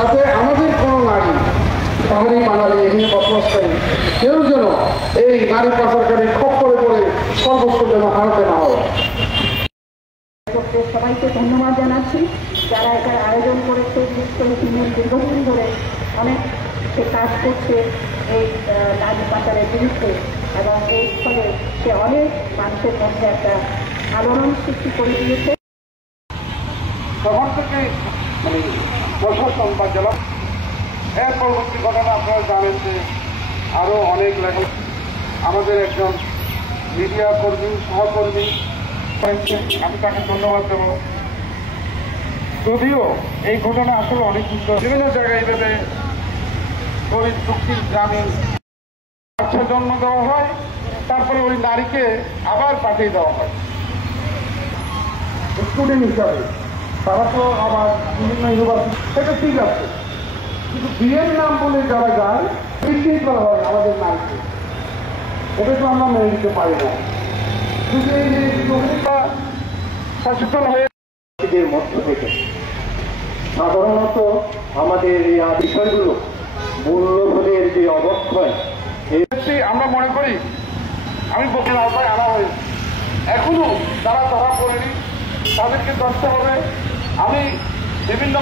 যাতে আমাদের কোনো নারী পাহাড়ি বাঙালি এখানে বসবাসকারী কেউ যেন এই নারী পাচারকারীর খপ্পরে পড়ে সর্বস্ব যেন হারাতে না হয়। সবাইকে ধন্যবাদ জানাচ্ছি যারা এটার আয়োজন করেছে। বিশেষ করে তিনি দীর্ঘদিন ধরে অনেক সে কাজ করছে এই নারী পাচারের বিরুদ্ধে, এবং এর ফলে সে অনেক মানুষের মধ্যে একটা আলোড়ন সৃষ্টি করে দিয়েছে। তখন থেকে প্রশাসন বা জেলা এর পরবর্তী ঘটনা আপনারা জানেন যে আরও অনেক লেখক আমাদের একজন মিডিয়া কর্মী সহকর্মী, আমি তাকে ধন্যবাদ দেব। যদিও এই ঘটনা আসলে অনেক বিভিন্ন জায়গায় এইভাবে গরিব দুঃখীর গ্রামীণ বাচ্চা জন্ম দেওয়া হয়, তারপরে ওই নারীকে আবার পাঠিয়ে দেওয়া হয় স্টুডেন্ট হিসাবে। তারা তো আবার বিভিন্ন ইউনিভার্সিটি, সেটা ঠিক আছে, কিন্তু বিয়ের নাম বলে যারা যায় পিছিয়ে করা হয় আমাদের নারীকে, এটা তো আমরা মেনে নিতে পারি না। যদি এই জিনিসটা সচেতন হয়ে মধ্য থেকে সাধারণত আমাদের এই বিষয়গুলো মূল্যবোধের যে অবক্ষয় আমরা মনে করি, আমি বলতে আওতায় আনা হয়েছে, এখনো যারা ধরা পড়েনি তাদেরকে ধরতে হবে। আমি বিভিন্ন